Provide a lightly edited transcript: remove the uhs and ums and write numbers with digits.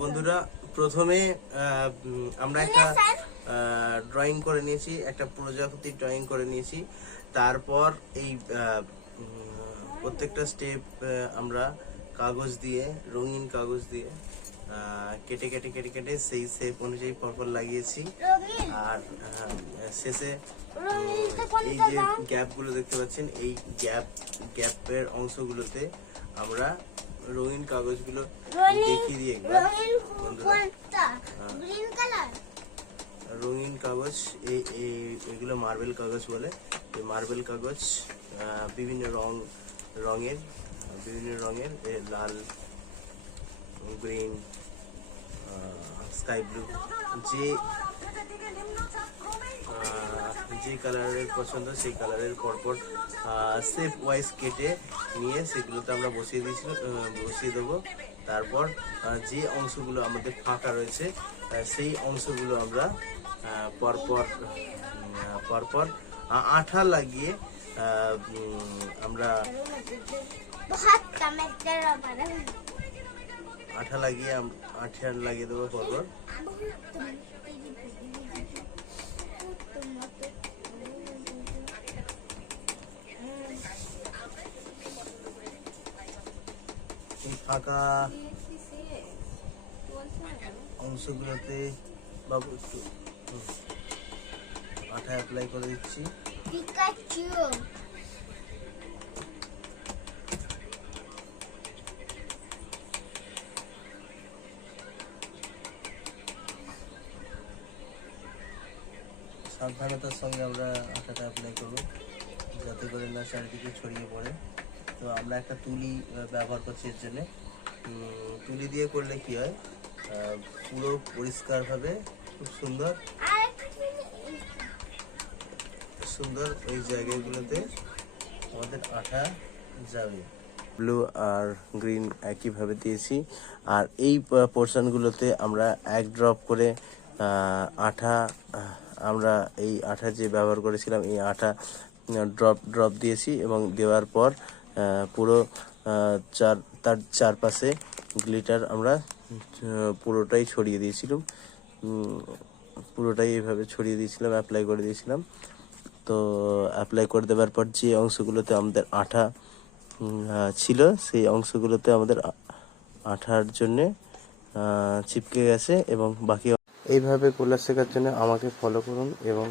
বন্ধুরা প্রথমে আমরা একটা ড্রয়িং করে নিয়েছি, একটা প্রজাপতি ড্রয়িং করে নিয়েছি। তারপর এই প্রত্যেকটা স্টেপ আমরা কাগজ দিয়ে, রঙিন কাগজ দিয়ে কেটে কেটে কেটে কেটে সেই শেপ অনুযায়ী পরপর লাগিয়েছি। আর শেষে এই যে গ্যাপগুলো দেখতে পাচ্ছেন, এই গ্যাপের অংশগুলোতে আমরা রঙিন কাগজগুলো দেখিয়ে দিই একবার রঙিন কাগজ। এগুলো মার্বেল কাগজ বলে। এই মার্বেল কাগজ বিভিন্ন রঙের লাল, গ্রিন, স্কাই ব্লু, যে কালারের পছন্দ সেই কালারের পরপর শেপ ওয়াইজ কেটে নিয়ে সেগুলোতে আমরা বসিয়ে দেবো। তারপর যে অংশগুলো আমাদের ফাঁকা রয়েছে সেই অংশগুলো আমরা পরপর আঠা লাগিয়ে আমরা আঠা লাগিয়ে দেবো পরপর। ফাঁকা অংশগুলোতে বাবু একটু আঠা অ্যাপ্লাই করে দিচ্ছি। সাবধানতার সঙ্গে আমরা আঠাটা অ্যাপ্লাই করবো যাতে করে না চারিদিকে ছড়িয়ে পড়ে। তো আমরা একটা তুলি ব্যবহার করছি এর জন্যে। তুলি দিয়ে করলে কি হয়, পুরো পরিষ্কারভাবে খুব সুন্দর ওই জায়গাগুলোতে আমাদের আঠা যাবে। ব্লু আর গ্রিন একইভাবে দিয়েছি। আর এই পোর্শনগুলোতে আমরা এক ড্রপ করে আঠা, আমরা এই আঠা যে ব্যবহার করেছিলাম এই আঠা ড্রপ দিয়েছি এবং দেওয়ার পর পুরো তার চারপাশে গ্লিটার আমরা পুরোটাই ছড়িয়ে দিয়েছিলাম। পুরোটাই এইভাবে ছড়িয়ে দিয়েছিলাম, অ্যাপ্লাই করে দিয়েছিলাম। তো অ্যাপ্লাই করে দেওয়ার পর যে অংশগুলোতে আমাদের আঠা ছিল সেই অংশগুলোতে আমাদের আঠার জন্যে চিপকে গেছে। এবং বাকি এইভাবে কলার শেখার জন্য আমাকে ফলো করুন এবং